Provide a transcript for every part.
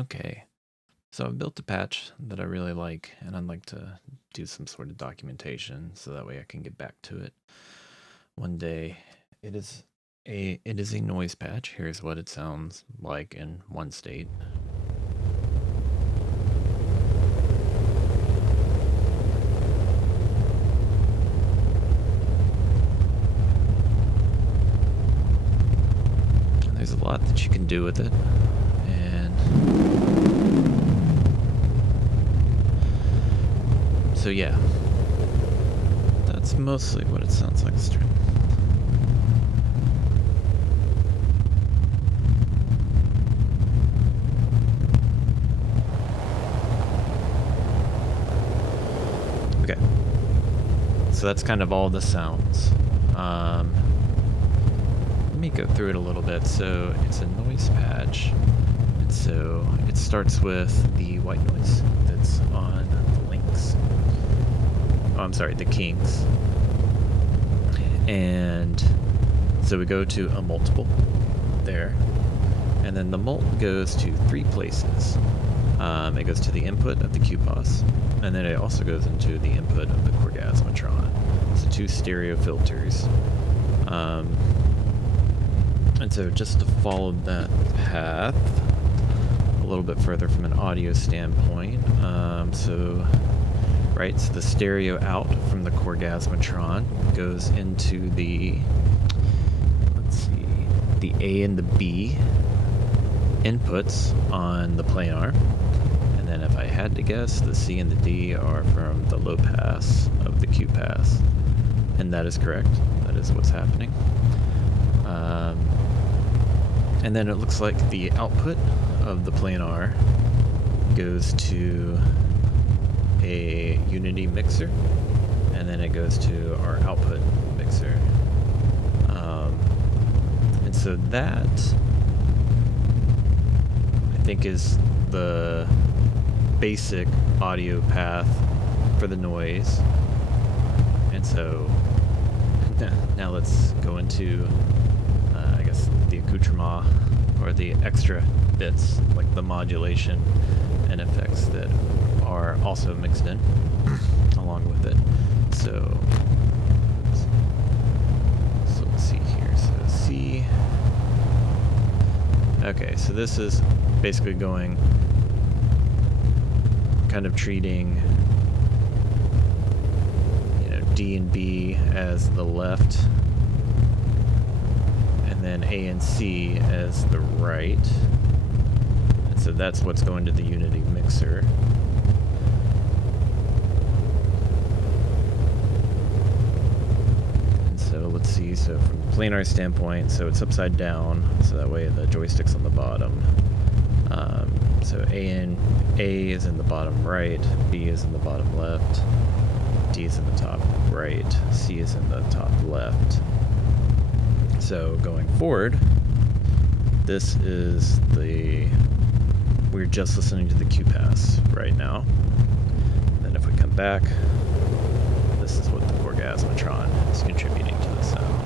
Okay, so I've built a patch that I really like, and I'd like to do some sort of documentation so that way I can get back to it one day. It is a noise patch. Here's what it sounds like in one state. And there's a lot that you can do with it. And so yeah, that's mostly what it sounds like. Okay, so that's kind of all the sounds. Let me go through it a little bit. So it's a noise patch, and so it starts with the white noise that's on the links. Oh, I'm sorry, the Kinks. And so we go to a multiple there, and then the mult goes to 3 places. It goes to the input of the QPAS, and then it also goes into the input of the Korgasmatron. So 2 stereo filters. And so just to follow that path a little bit further from an audio standpoint, so the stereo out from the Korgasmatron goes into the, the A and the B inputs on the planar. And then if I had to guess, the C and the D are from the low pass of the QPAS. And that is correct. That is what's happening. And then it looks like the output of the planar goes to a unity mixer, and then it goes to our output mixer. And so that, I think, is the basic audio path for the noise. And so now let's go into I guess the accoutrement, or the extra bits like the modulation and effects that are also mixed in along with it. So let's see here. So C. Okay, so this is basically going, kind of treating, D and B as the left, and then A and C as the right. And so that's what's going to the unity mixer. And so let's see, so from a planar standpoint, so it's upside down, so that way the joystick's on the bottom. So A is in the bottom right, B is in the bottom left, D is in the top right, C is in the top left. So going forward, this is we're just listening to the QPAS right now. Then if we come back, this is what the Korgasmatron is contributing to the sound.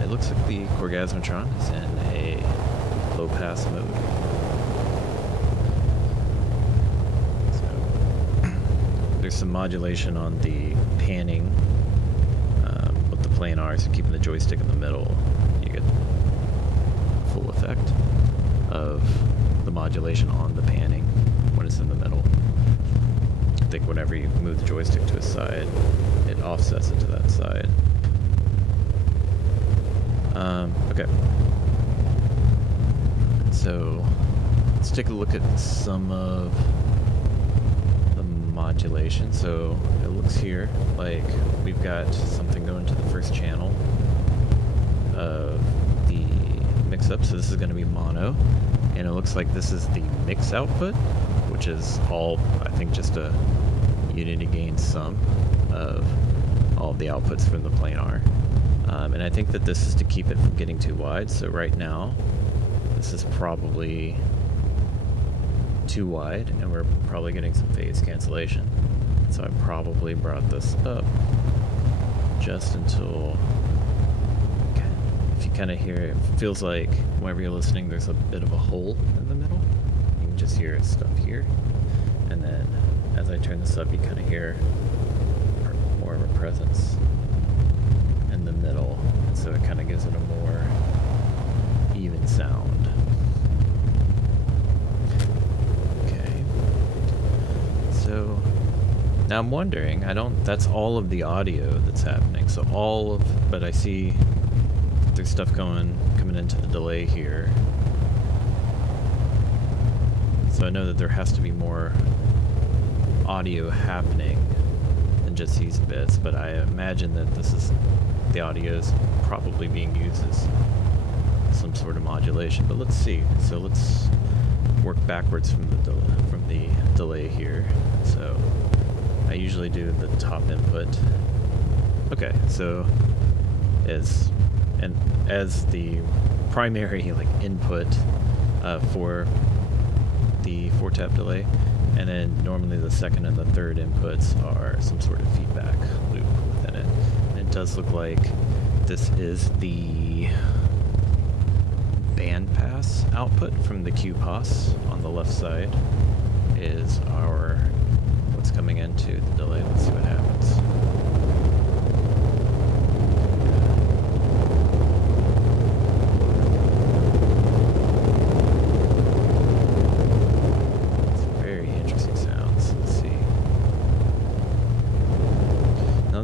It looks like the Korgasmatron is in a low pass mode. There's some modulation on the panning with the planar, so keeping the joystick in the middle, you get full effect of the modulation on the panning when it's in the middle. I think whenever you move the joystick to a side, it offsets it to that side. Okay. So let's take a look at some of modulation. So it looks here like we've got something going to the first channel of the mix-up. So this is going to be mono, and it looks like this is the mix output, which is all, I think, just a unity gain sum of all of the outputs from the planar. And I think that this is to keep it from getting too wide. So right now, this is probably too wide, and we're probably getting some phase cancellation. So I probably brought this up just until, if you kind of hear, it feels like whenever you're listening, there's a bit of a hole in the middle. You can just hear stuff here. And then as I turn this up, you kind of hear more of a presence in the middle. And so it kind of gives it a more even sound. Okay. So now I'm wondering, that's all of the audio that's happening. So but I see there's stuff coming into the delay here. So I know that there has to be more audio happening than just these bits, but I imagine that the audio is probably being used as some sort of modulation. But let's see. So let's work backwards from the delay here. So I usually do the top input. Okay, so as the primary input for the 4-tap delay, and then normally the second and the third inputs are some sort of feedback loop within it. And it does look like this is the bandpass output from the QPAS on the left side is what's coming into the delay. Let's see what happens.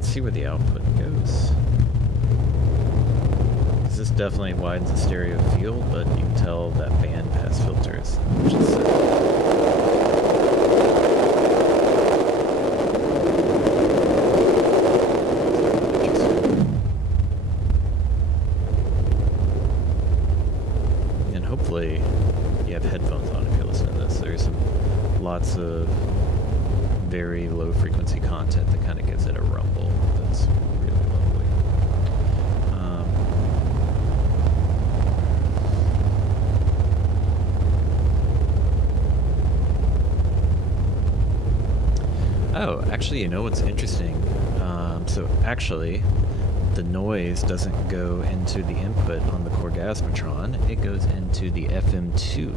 See where the output goes. This definitely widens the stereo field, but you can tell that bandpass filter is just set. And hopefully you have headphones on if you're listening to this. There's lots of very low frequency content that kind of gives it a rumble. That's really lovely. Oh, actually, you know what's interesting? So actually, the noise doesn't go into the input on the Korgasmatron. It goes into the FM2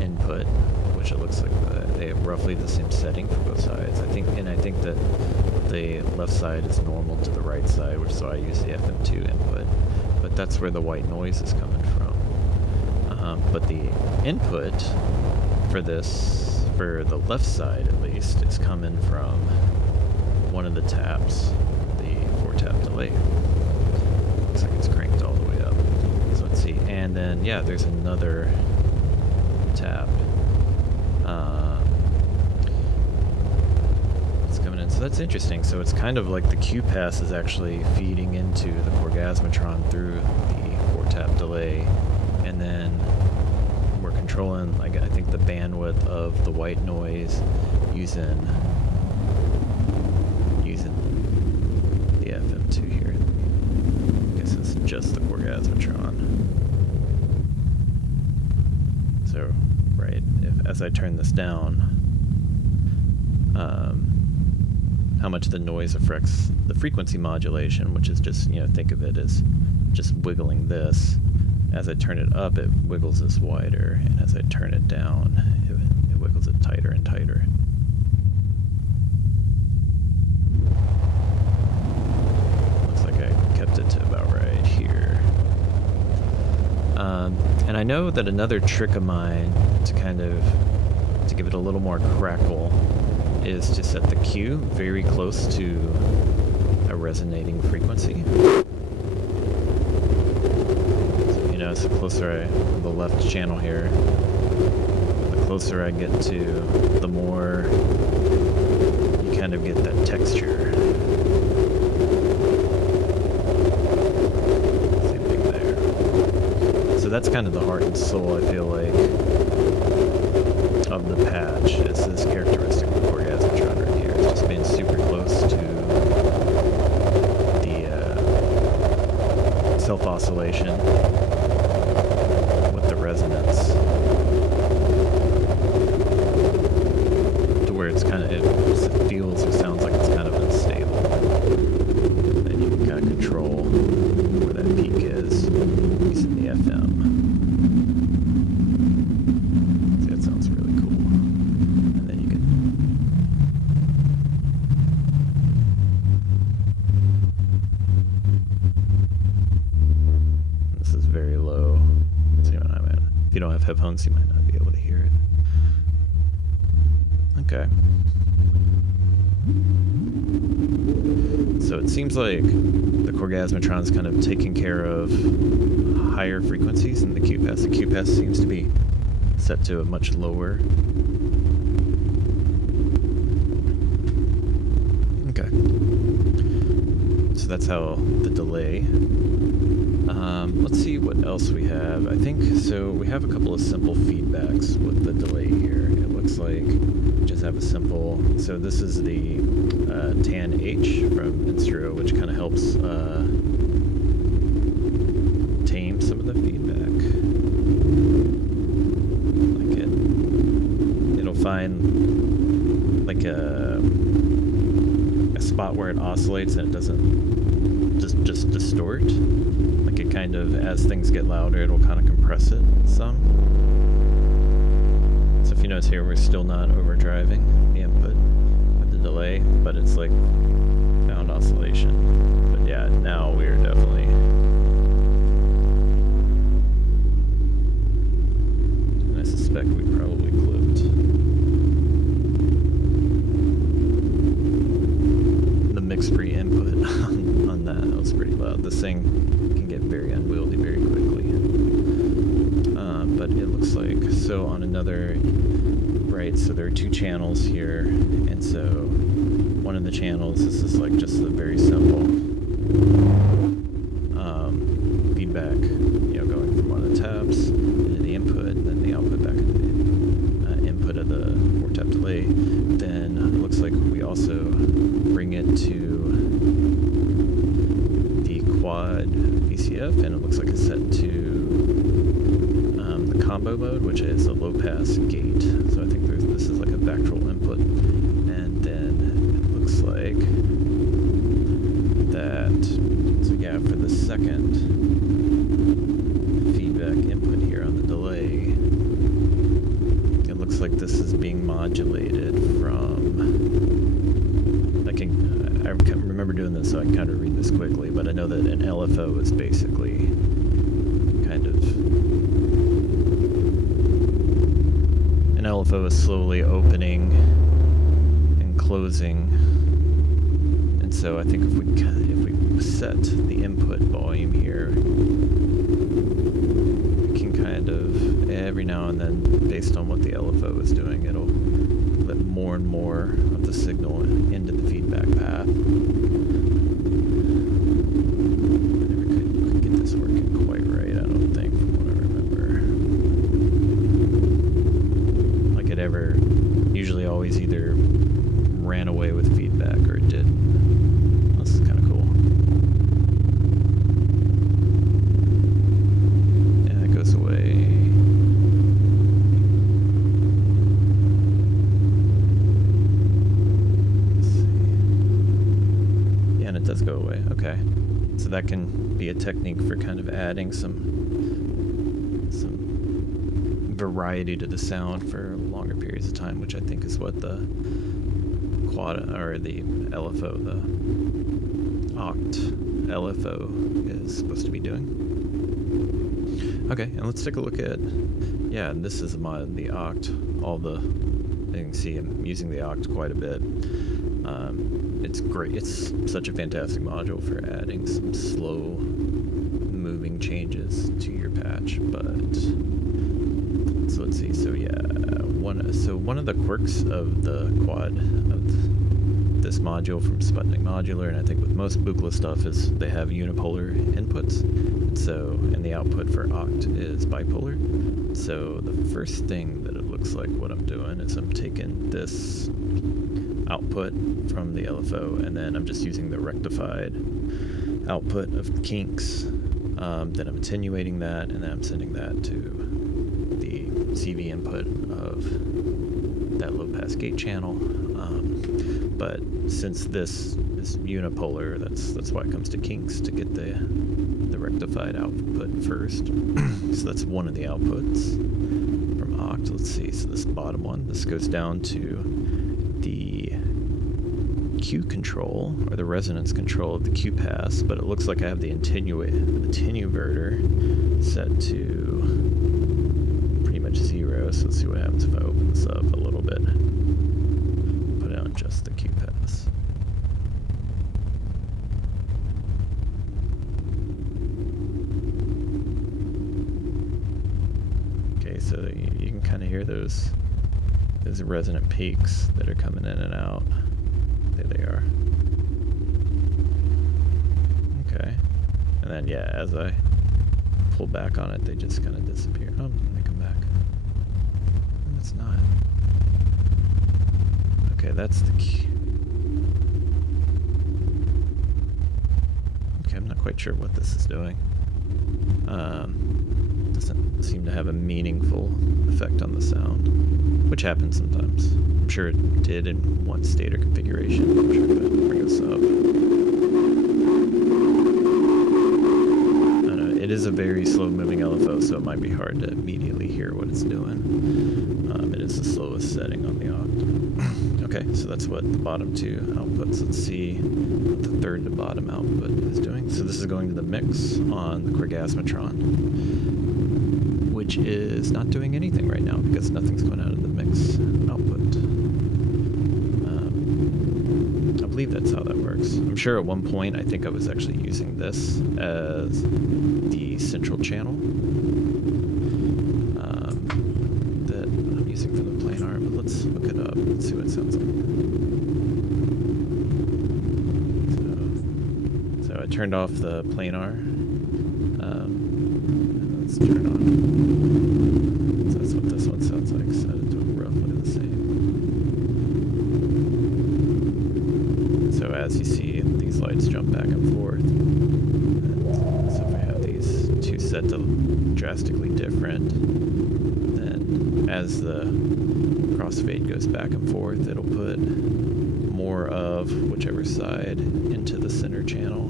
input, which it looks like they have roughly the same setting for both sides. I think that the left side is normal to the right side, which is why I use the FM2 input. But that's where the white noise is coming from. But the input for the left side at least, is coming from one of the taps, the 4-tap delay. Looks like it's cranked all the way up. So let's see. And then, yeah, there's another tap. It's coming in. So that's interesting. So it's kind of like the QPAS is actually feeding into the Korgasmatron through the 4-tap delay. And then we're controlling, I think, the bandwidth of the white noise using the FM2 here. I guess it's just the Korgasmatron. So, right, as I turn this down, how much the noise affects the frequency modulation, which is just, think of it as just wiggling this. As I turn it up, it wiggles this wider, and as I turn it down, it wiggles it tighter and tighter. Looks like I kept it to about right here. And I know that another trick of mine to give it a little more crackle is to set the Q very close to a resonating frequency. So the closer the left channel here, the closer I get to, the more you kind of get that texture. Same thing there. So that's kind of the heart and soul, I feel like, of the patch. It's this characteristic of the Korgasmatron right here. It's just being super close to the self-oscillation. Resonance to where it feels or sounds like it's kind of unstable. Then you can kind of control where that peak is. you don't have headphones, you might not be able to hear it. Okay. So it seems like the Korgasmatron is kind of taking care of higher frequencies than the QPAS. The QPAS seems to be set to a much lower. Okay. So that's how the delay. Let's see what else we have. I think, so we have a couple of simple feedbacks with the delay here. It looks like just have a simple, so this is the tan H from Instruo, which kind of helps tame some of the feedback. Like it'll find like a spot where it oscillates and it doesn't just distort. Like it kind of, as things get louder, it'll kind of compress it some. So if you notice here, we're still not overdriving the input with the delay, but it's like found oscillation. But yeah, now we're definitely. And I suspect we probably clipped the mix-free input on that. That was pretty loud. This thing can get very unwieldy very quickly. But it looks like, so on another, right, so there are two channels here, and so one of the channels, this is like just a very simple feedback, you know, going from one of the taps into the input, and then the output back into the input of the 4-tap delay. Then it looks like we also bring it to the quad VCF, and it looks like it's set to the combo mode, which is a low pass gate. So I think this is like a Vactral input, and then it looks like that. So yeah, for the second feedback input here on the delay, it looks like this is being modulated from. I remember doing this, so I can kind of read this quickly, but I know that an LFO is basically kind of. An LFO is slowly opening and closing, and so I think if we set the input volume here, we can kind of every now and then, based on what the LFO is doing, it'll let more and more of the signal into the feedback path. I never could get this working quite right, I don't think, from what I remember. Like it ever, usually always either ran away with feedback or it did. This is kind of cool. Yeah, it goes away. Does go away. Okay, so that can be a technique for kind of adding some variety to the sound for longer periods of time, which I think is what the quad or the LFO, the Oct LFO is supposed to be doing. Okay, and let's take a look at, yeah, this is the Oct. All the, you can see I'm using the Oct quite a bit. It's great. It's such a fantastic module for adding some slow moving changes to your patch. But so let's see. So yeah, one of the quirks of the quad of this module from Sputnik Modular, and I think with most Buchla stuff, is they have unipolar inputs. And the output for Oct is bipolar. So the first thing that it looks like what I'm doing is I'm taking this output from the LFO, and then I'm just using the rectified output of Kinks. Then I'm attenuating that, and then I'm sending that to the CV input of that low pass gate channel. But since this is unipolar, that's why it comes to Kinks, to get the rectified output first. So that's one of the outputs from Oct. Let's see. So this bottom one, this goes down to the Q control, or the resonance control of the QPAS, but it looks like I have the attenuverter set to let's see what happens if I open this up a little bit. Put it on just the QPAS. Okay, so you can kind of hear those resonant peaks that are coming in and out. There they are. Okay. And then, yeah, as I pull back on it, they just kind of disappear. Oh, they come back. No, it's not. Okay, that's the key. Okay, I'm not quite sure what this is doing. Doesn't seem to have a meaningful effect on the sound, which happens sometimes. I'm sure it did in one state or configuration. I'm sure if I bring this up. I don't know, it is a very slow-moving LFO, so it might be hard to immediately hear what it's doing. It is the slowest setting on the Ohcd. Okay, so that's what the bottom two outputs. Let's see what the third to bottom output is doing. So this is going to the mix on the Korgasmatron, which is not doing anything right now because nothing's going out of the mix output. I believe that's how that works. I'm sure at one point I think I was actually using this as the central channel that I'm using for the planar, but let's look it up and see what it sounds like. So I turned off the planar. Let's turn on. So that's what this one sounds like. Set it to roughly the same. So as you see, these lights jump back and forth. And so if I have these two set to drastically different, then as the crossfade goes back and forth, it'll put more of whichever side into the center channel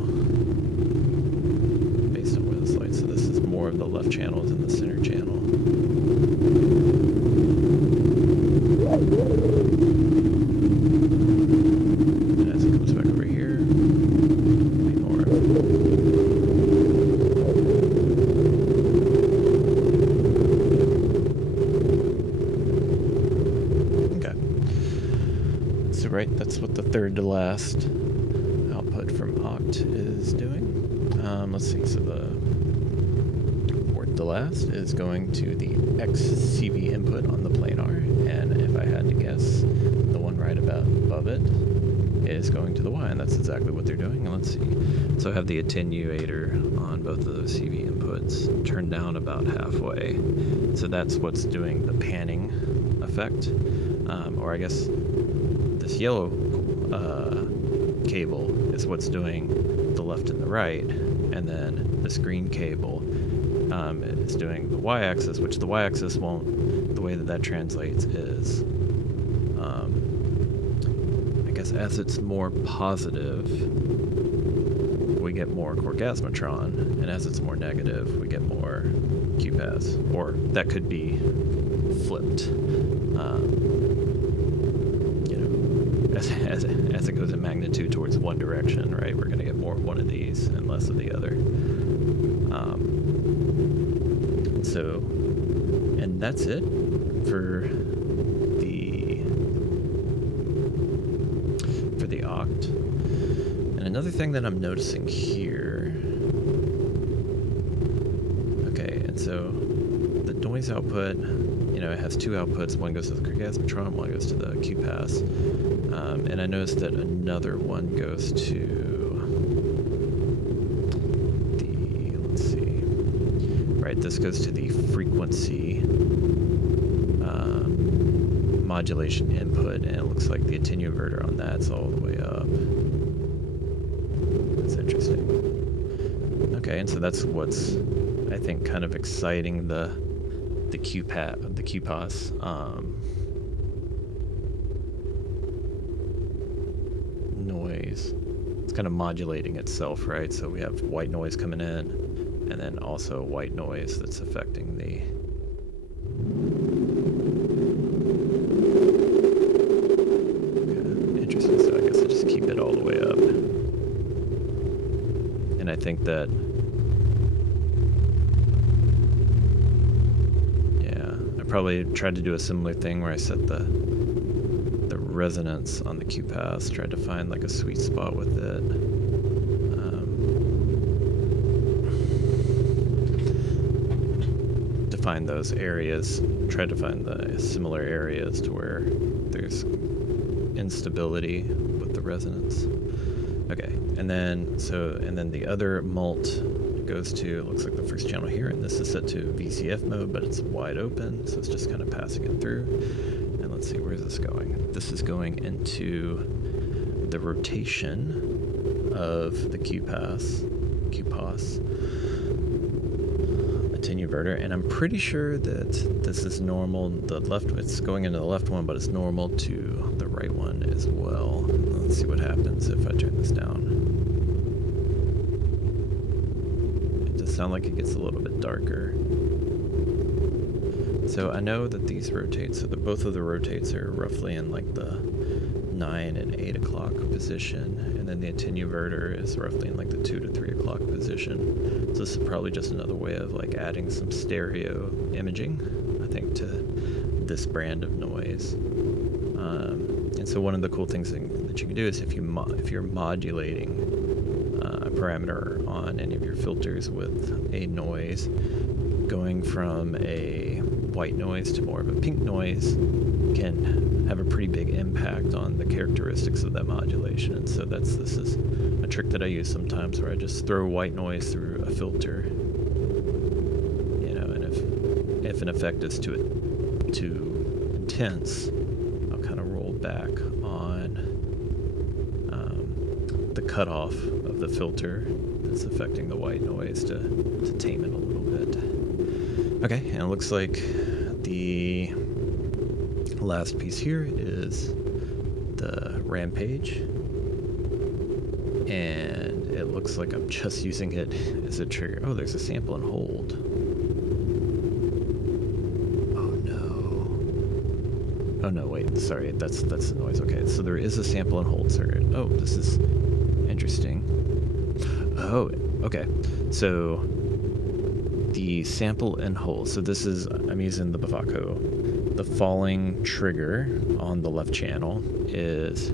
based on where this light. So this is more of the left channels in the center channel. And as it comes back over here, it'll be more. Okay. So right, that's what the third to last output from Ohcd is doing. Let's see, so the fourth to last is going to the XCV input on the planar, and if I had to guess, the one right above it is going to the Y, and that's exactly what they're doing. And let's see, so I have the attenuator on both of those CV inputs turned down about halfway, so that's what's doing the panning effect, or I guess this yellow cable is what's doing the left and the right, and then this green cable is doing the y-axis, which the y-axis won't, the way that translates is, I guess as it's more positive, we get more Korgasmatron, and as it's more negative, we get more QPAS, or that could be flipped. As it goes in magnitude towards one direction, right, we're going to get more of one of these and less of the other. So, and that's it for the Ohcd. And another thing that I'm noticing here, okay, and so the noise output, it has two outputs. One goes to the Korgasmatron, one goes to the QPAS. And I noticed that another one goes to let's see, right, this goes to the frequency modulation input, and it looks like the attenuator on that's all the way up. That's interesting. Okay, and so that's what's, I think, kind of exciting the QPAS. Noise. It's kind of modulating itself, right? So we have white noise coming in, and then also white noise that's affecting the. Okay, interesting. So I guess I just keep it all the way up, and I think that. probably try to do a similar thing where I set the resonance on the QPAS, tried to find like a sweet spot with it. To find those areas, tried to find the similar areas to where there's instability with the resonance. Okay, and then the other mult goes to, it looks like the first channel here, and this is set to VCF mode, but it's wide open, so it's just kind of passing it through. And let's see, where is this going? This is going into the rotation of the QPAS attenuverter, and I'm pretty sure that this is normal. The left, it's going into the left one, but it's normal to the right one as well. Let's see what happens if I turn this down. Sound like it gets a little bit darker. So I know that these rotate, so both of the rotates are roughly in like the 9 and 8 o'clock position, and then the attenuverter is roughly in like the 2 to 3 o'clock position. So this is probably just another way of like adding some stereo imaging, I think, to this brand of noise. And so one of the cool things that you can do is if you're modulating a parameter on any of your filters with a noise, going from a white noise to more of a pink noise can have a pretty big impact on the characteristics of that modulation. And so this is a trick that I use sometimes, where I just throw white noise through a filter, and if an effect is too intense, I'll kind of roll back on the cutoff of the filter that's affecting the white noise to tame it a little bit. Okay, and it looks like the last piece here is the Rampage, and it looks like I'm just using it as a trigger. Oh, there's a sample and hold. Oh no, wait, sorry, that's the noise. Okay, so there is a sample and hold circuit. Oh, this is interesting. Oh, okay. So the sample and hold. So this is, I'm using the Befaco. The falling trigger on the left channel is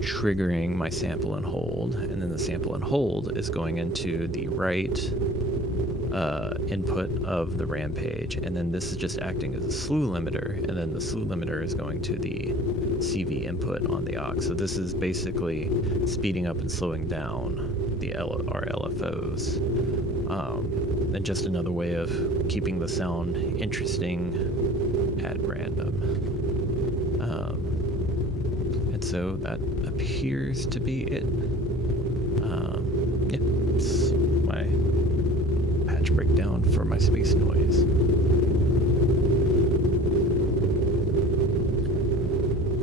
triggering my sample and hold, and then the sample and hold is going into the right input of the Rampage, and then this is just acting as a slew limiter, and then the slew limiter is going to the CV input on the aux. So this is basically speeding up and slowing down our LFOs, and just another way of keeping the sound interesting at random. And so that appears to be it. Yeah, it's my patch breakdown for my space noise.